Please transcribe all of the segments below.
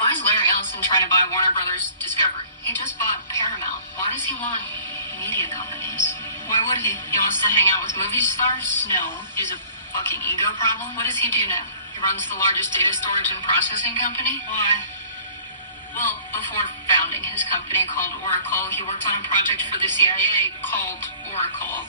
Why is Larry Ellison trying to buy Warner Brothers Discovery? He just bought Paramount. Why does he want media companies? Why would he? He wants to hang out with movie stars? No. He's a fucking ego problem? What does he do now? He runs the largest data storage and processing company? Why? Well, before founding his company called Oracle, he worked on a project for the CIA called Oracle,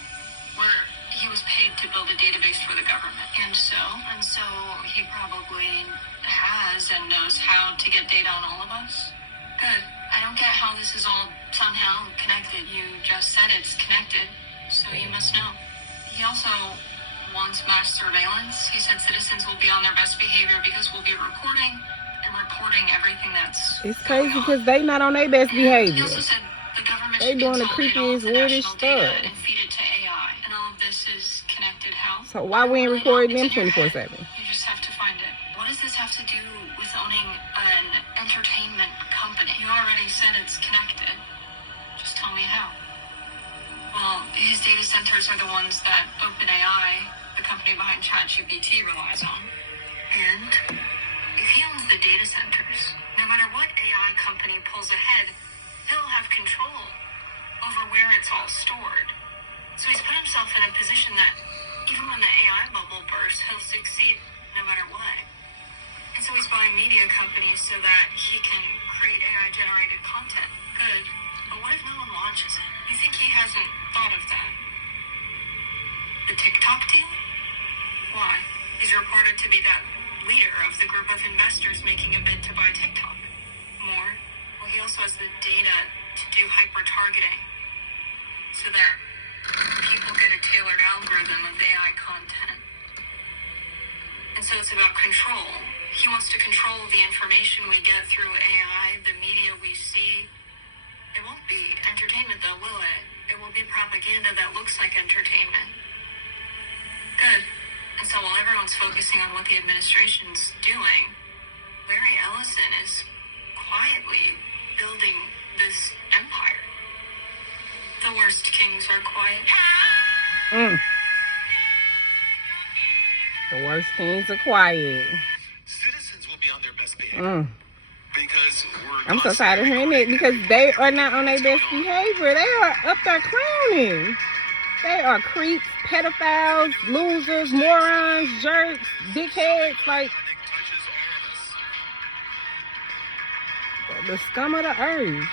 where he was paid to build a database for the government. And so he probably has and knows how to get data on all of us. Good. I don't get how this is all somehow connected. You just said it's connected, so you must know. He also wants mass surveillance. He said citizens will be on their best behavior because we'll be recording and reporting everything that's It's crazy because they not on their best behavior. He also said the government they doing the creepiest, weirdest stuff. And feed it to AI. And all of this is connected how? So why we ain't recording them 24/7? You just have to find it. What does this have to do with owning an entertainment company? You already said it's connected. Just tell me how. Well, his data centers are the ones that OpenAI, the company behind ChatGPT, relies on. And if he owns the data centers, no matter what AI company pulls ahead, he'll have control over where it's all stored. So he's put himself in a position that even when the AI bubble bursts, he'll succeed no matter what. And so he's buying media companies so that he can create AI-generated content. Good. But what if no one watches it? You think he hasn't thought of that? The TikTok deal? Why? He's reported to be that leader of the group of investors making a bid to buy TikTok. More? Well, he also has the data to do hyper-targeting so that people get a tailored algorithm of AI content. And so it's about control. He wants to control the information we get through AI, the media we see. It won't be entertainment though, will it? It will be propaganda that looks like entertainment. Good. And so while everyone's focusing on what the administration's doing, Larry Ellison is quietly building this empire. The worst kings are quiet. The worst kings are quiet. Citizens will be on their best behavior. Because I'm so tired of hearing it because they are not on their best behavior. They are up there clowning. They are creeps, pedophiles, losers, morons, jerks, dickheads, like the scum of the earth.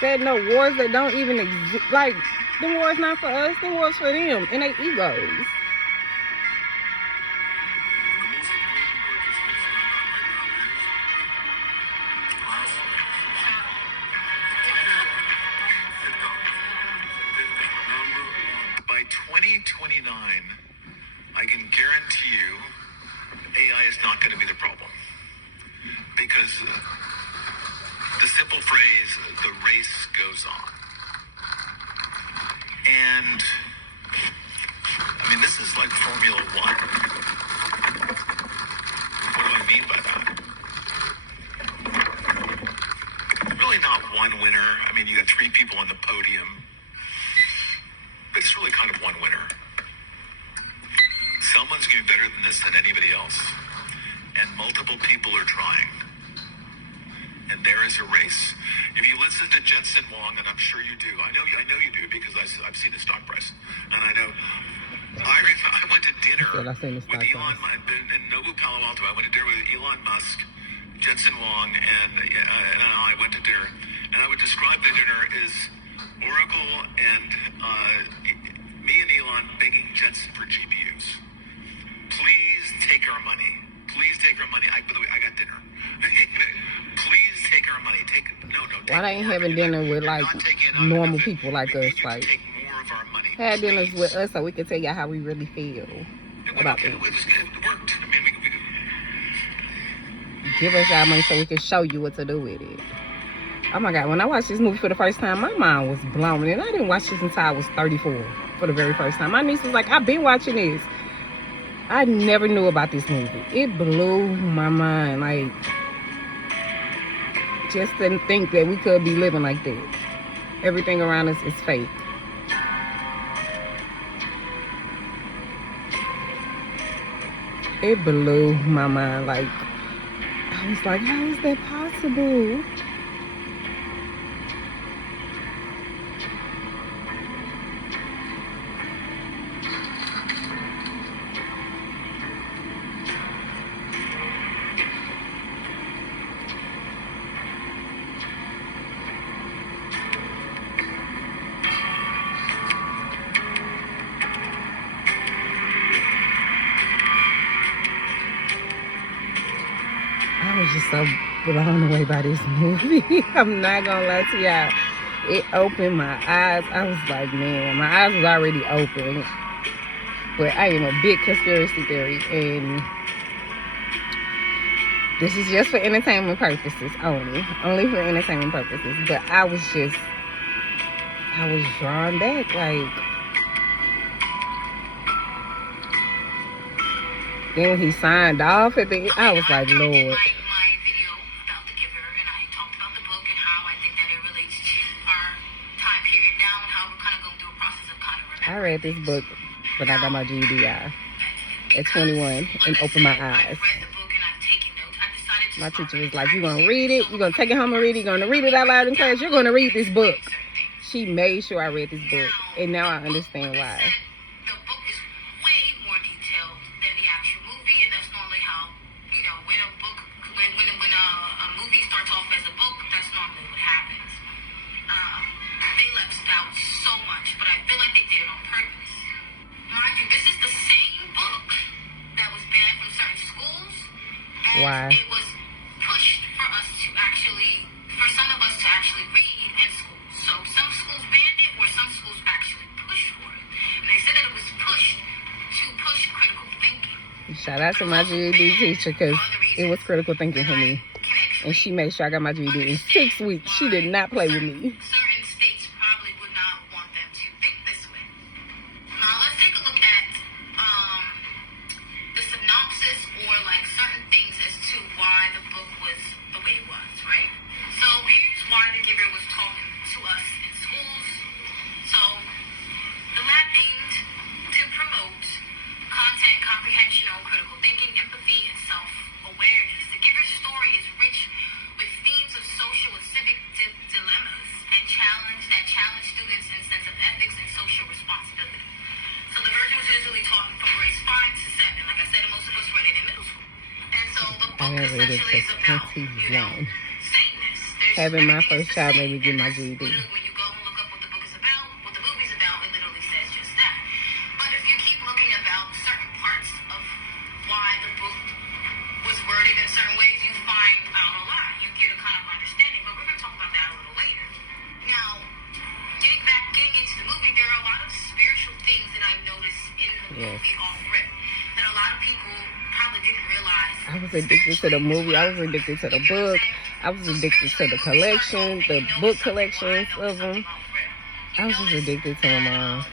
Said no wars that don't even exist. Like, them wars not for us, them wars for them and their egos. By 2029, I can guarantee you AI is not going to be the problem. Because the simple phrase, the race goes on. And, I mean, this is like Formula One. What do I mean by that? Really not one winner. I mean, you got three people on the podium. But it's really kind of one winner. Someone's going to be better than this than anybody else. And multiple people are trying. And there is a race. If you listen to Jensen Huang, and I'm sure you do, I know you do because I've seen his stock price, and I know. I went to dinner with Elon in Nobu Palo Alto. I went to dinner with Elon Musk, Jensen Huang, and I went to dinner, and I would describe the dinner as Oracle and me and Elon begging Jensen for GPUs. Please take our money. Please take our money. By the way, I got dinner. Please take our money. Why they ain't having dinner with like normal people like us? Like, have dinners with us so we can tell y'all how we really feel about things. Give us our money so we can show you what to do with it. Oh my God, when I watched this movie for the first time, my mind was blown. And I didn't watch this until I was 34 for the very first time. My niece was like, I've been watching this. I never knew about this movie. It blew my mind. Like, just to think that we could be living like that. Everything around us is fake. It blew my mind. Like, I was like, how is that possible? I was just so blown away by this movie. I'm not gonna lie to y'all. It opened my eyes. I was like, man, my eyes was already open. But I am a big conspiracy theory, and this is just for entertainment purposes only. Only for entertainment purposes. But I was drawn back. Like, then when he signed off at the end, I was like, Lord. I read this book when I got my GED at 21 and opened my eyes. My teacher was like, you're going to read it, you're going to take it home and read it, you're going to read it out loud in class, you're going to read this book. She made sure I read this book, and now I understand why. The book is way more detailed than the actual movie, and that's normally how, when a movie starts off as a book, that's normally what happens. They left out so much, but I feel like they did it on purpose. Mind you, this is the same book that was banned from certain schools, and Why? it was pushed for some of us to actually read in school. So some schools banned it, or some schools actually pushed for it. And they said that it was pushed to push critical thinking. Shout out to my GED teacher, because it was critical thinking for me. And she made sure I got my GED in 6 weeks. She did not play with me. Certain states probably would not want them to think this way. Now let's take a look at the synopsis, or like certain things as to why the book was the way it was, right? So here's why the giver was talking to us in schools. So the lab aimed to promote content comprehension, critical thinking, empathy, and self-awareness. The giver's story is rich with themes of social and civic dilemmas and challenge students in sense of ethics and social responsibility. So the version was usually taught from grades 5 to 7. Like I said, most of us read it in middle school. And so the book essentially is about, sameness. Having my first child made me get my GED. When you go and look up what the book is about, what the movie's about, it literally says just that. But if you keep looking about certain parts of why the book was worded in certain ways, you find out a lot. You get a kind of understanding, but we're going to talk about that a little later. Now, getting into the movie, there are a lot of spiritual things that I noticed in the movie off rip that a lot of people probably didn't realize. I was addicted to the movie. I was addicted to the book. I was addicted to the collection, the book collections of them. I was just addicted to them all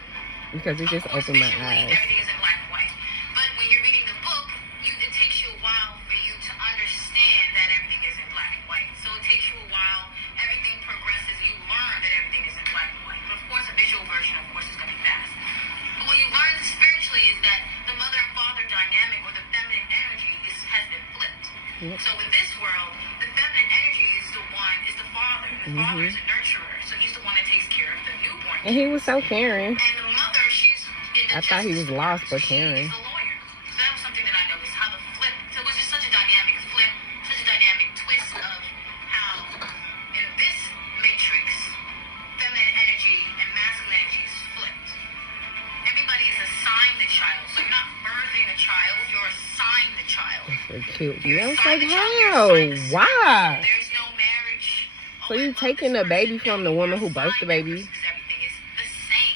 because it just opened my eyes. Everything is in black and white. But when you're reading the book, it takes you a while for you to understand that everything is in black and white. So it takes you a while. Everything progresses. You learn that everything is in black and white. But of course, a visual version, of course, is going to be fast. But what you learn spiritually is that the mother and father dynamic, or the feminine energy, has been flipped. Yep. So in this world, the feminine energy is the father. And the father is a nurturer. So he's the one that takes care of the newborn. And he was so caring. And the mother, she's in the I thought he was lost but caring. She's a lawyer. So that was something that I noticed, how the flip. So it was just such a dynamic flip, such a dynamic twist of how in this matrix, feminine energy and masculine energy is flipped. Everybody is assigned the child. So you're not birthing a child, you're assigned the child. That's what killed me. I was like, how? Why? There's no marriage. So you taking the baby from the woman who birthed the baby? Everything is the same.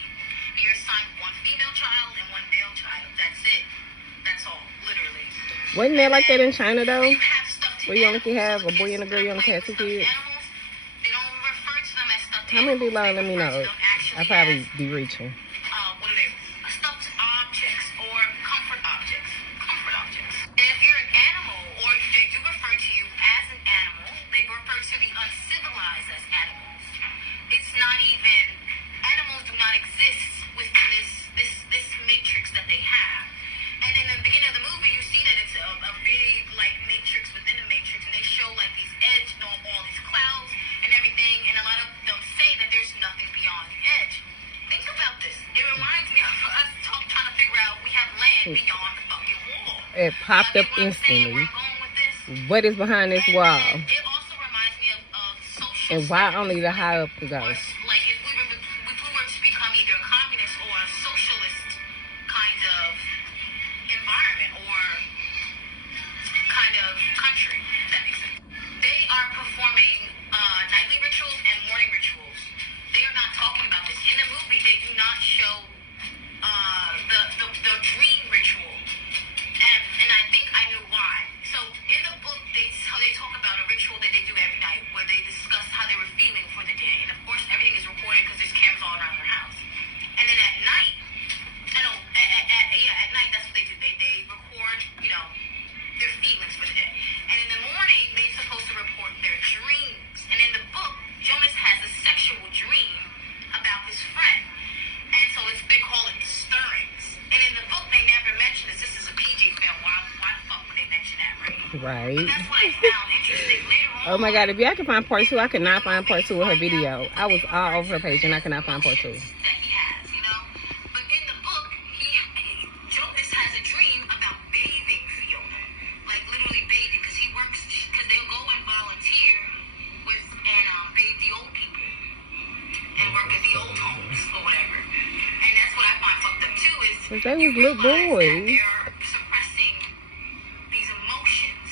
You're assigned one female child and one male child. That's it. That's all, literally. Wasn't that like that in China though? You have stuffed Where you only can have a boy and a girl, you only can have 2 kids? animals. They don't refer to them as stuffed How many animals. people let me They know? refer to them actually I'll probably as, be reaching. what are they? Stuffed objects or comfort objects. Comfort objects. And if you're an animal, or they do refer to you as an animal, they refer to the uncivilized as animals. It's not even, animals do not exist within this matrix that they have. And in the beginning of the movie, you see that it's a big, like, matrix within a matrix, and they it popped up instantly. Where I'm going with this. What is behind this And wall? then it also reminds me of social And why status. only the high up to go? Like if we were to become either a communist or a socialist kind of environment or kind of country, if that makes sense. They are performing nightly rituals and morning rituals. They are not talking about this. In the movie, they do not show the dream ritual. And I think I knew why. So in the book, they talk about a ritual that they do every night where they discuss how they were feeling for the day. And of course, everything is recorded because there's cameras all around their house. And then at night, at night, that's what they do. They record, their feelings for the day. And in the morning, they're supposed to report their dreams. And in the book, Jonas has a sexual dream about his friend. And so they call it the stirrings. And in the book, they never mention this. This is a PG film. Why the fuck would they mention that, right? Right. But that's what I found interesting. Later on, Oh my God, if y'all can find part 2, I could not find part 2 of her video. I was all over her page and I could not find part 2. that he has, But in the book, Jonas has a dream about bathing Fiona, like literally bathing, because they'll go and volunteer and bathe the old people and work at the old homes or whatever. And that's what I find fucked up too is But they was you little realize that boys. they're suppressing these emotions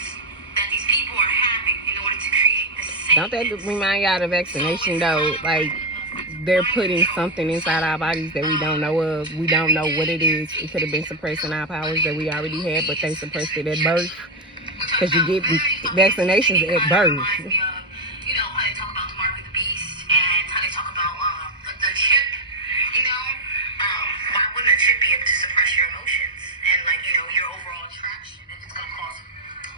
that these people are having in order to create the same. Don't that remind y'all of vaccination though? Like, they're putting something inside our bodies that we don't know of. We don't know what it is. It could have been suppressing our powers that we already had, but they suppressed it at birth. Because you get vaccinations at birth. How they talk about the mark of the beast and how they talk about the chip, why wouldn't a chip be able to suppress your emotions and your overall attraction? It's going to cause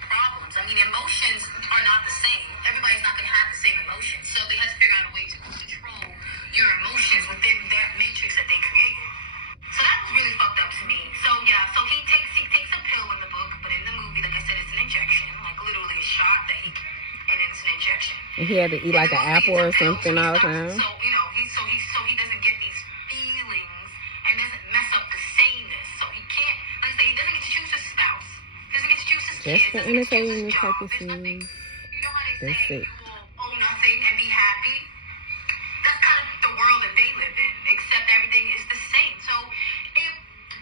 problems. I mean, emotions are not the same. Everybody's not going to have the same emotions. So they have to figure out a way to control your emotions within that matrix that they created. So that was really fucked up to me. So yeah, so he takes a pill in the book, but in the movie, like I said, it's an injection, like literally a shot and it's an injection. And he had to eat like an apple or something all the time. So he doesn't get these feelings and doesn't mess up the sameness. So he can't, like I say, he doesn't get to choose his spouse, doesn't get to choose his Just kids, for doesn't get to choose entertainment his job. purposes. There's nothing. You know how they That's say it. you will owe nothing and be happy? That's kind of the world that they live in, except everything is the same. So,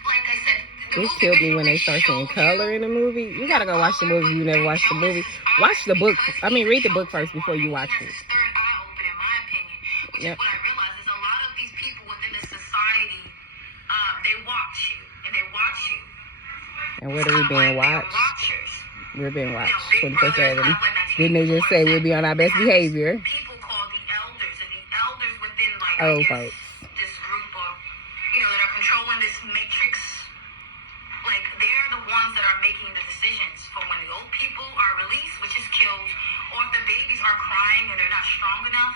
like I said, This killed me when they start saying color in the movie. You gotta go watch the movie if you never watched the movie. Watch the book. Read the book first before you watch it. Third eye open, in my opinion. Which Yep. is what I realized is a lot of these people within this society, they watch you and they watch you. And what are we being They're watched? watchers. We're being watched Big Brother is 24/7. kind of like Didn't they just say we'll be on our best behavior? People called the elders, and the elders within Old folks. this group of that are controlling this matrix, like they're the ones that are making the decisions for when the old people are released, which is killed, or if the babies are crying and they're not strong enough,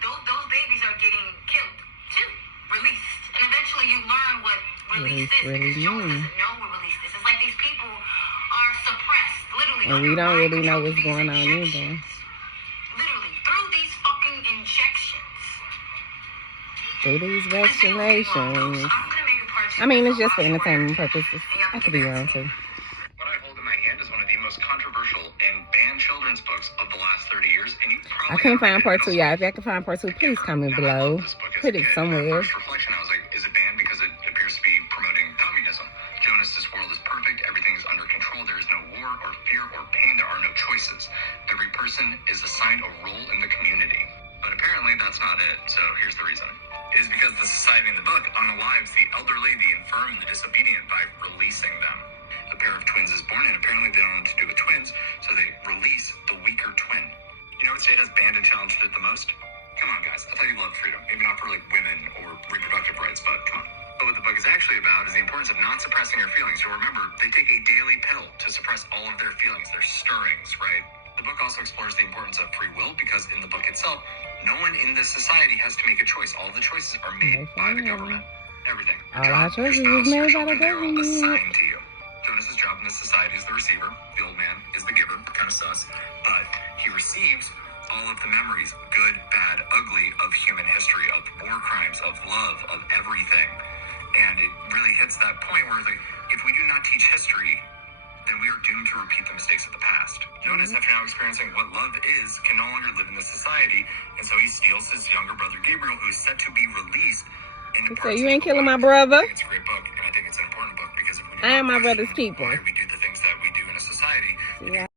those babies are getting killed too, released. And eventually you learn what release is, really because Joe mean. doesn't know what release is. It's like these people are suppressed, literally. And we under don't mind really know control what's through these going on either. injections. Literally, through these fucking injections. Through these I'm gonna make vaccinations. a part 2. I mean, it's just for entertainment purposes. I could be wrong too. What I hold in my hand is one of the most controversial and banned children's books of the last 30 years, and you I probably couldn't find part 2, y'all. If y'all can find part 2, please comment below. Put it somewhere. First reflection, I was like, is it banned because it appears to be promoting communism? Jonas's world is perfect. Everything is under control. There is no war or fear or pain. There are no choices. Every person is assigned a role in the community. But apparently that's not it. So here's the reason. It is because the society in the book unalives the elderly, the infirm, and the disobedient by releasing them. A pair of twins is born, and apparently they don't know what to do with twins, so they release the weaker twin. You know what state has banned and challenged it the most? Come on, guys. I thought you loved freedom. Maybe not for, women or reproductive rights, but come on. But what the book is actually about is the importance of not suppressing your feelings. You'll remember, they take a daily pill to suppress all of their feelings, their stirrings, right? The book also explores the importance of free will, because in the book itself, no one in this society has to make a choice. All of the choices are made by the government. Everything. All our choices is made by the they're all government. assigned to you. Jonas's job in this society is the receiver. The old man is the giver. Kind of sus. But he receives all of the memories, good, bad, ugly, of human history, of war crimes, of love, of everything. And it really hits that point where it's like, if we do not teach history, then we are doomed to repeat the mistakes of the past. Jonas, after now experiencing what love is, can no longer live in this society, and so he steals his younger brother Gabriel, who is set to be released. So you ain't killing my brother? It's a great book, and I think it's an important book because if we do I am not my brother's question keeper. why we do the things that we do in a society. Yeah.